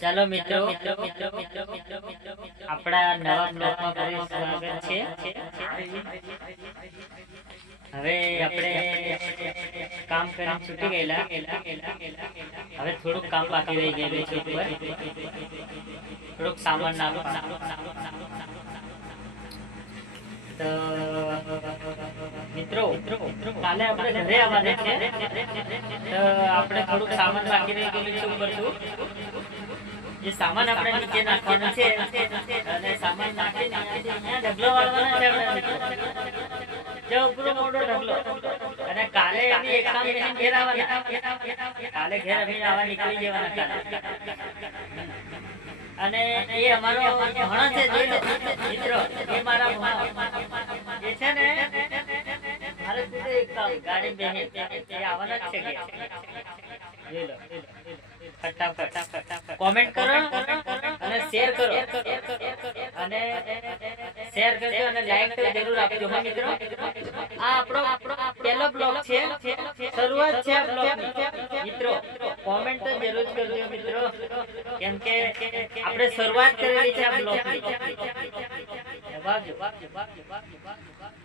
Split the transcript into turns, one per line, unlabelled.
ચાલો મિત્રો, આપણા નવા બ્લોગમાં ફરી સ્વાગત છે. હવે આપણે કામ કરીને છૂટી ગયેલા. હવે થોડુંક કામ બાકી રહી ગયેલું છે ઉપર. થોડુંક સામાન નાખો તો મિત્રો, કાલે આપણે ઘરે આવવાના છે. તો આપણે થોડુંક સામાન બાકી રહી ગયેલું છે ઉપર જે સામાન આપણે નીચે નાખવાનો છે. અને સામાન નાખી નાખી ઢગલો વાળવાનો છે જો ઉપરો મોટો ઢગલો. અને કાલે એની એક કામ કરીને ઘેર આવવાના. કાલે ઘેર અમે આવા નીકળી જવાના કાલે. અને એ અમારો ભણો છે મિત્રો એ મારા ભણો. એ છે ને મારે એક કામ ગાડી બેહી. એ આવવાના જ છે ફટાફટ. કોમેન્ટ કરો અને શેર કરો. અને શેર કરજો અને લાઈક તો જરૂર આપજો હા મિત્રો? આ આપણો પહેલો બ્લોગ છે. શરૂઆત છે આ મિત્રો કોમેન્ટ તો જરૂર કરજો મિત્રો. કેમ કે આપણે શરૂઆત કરેલી છે આ બ્લોગની. વાગજો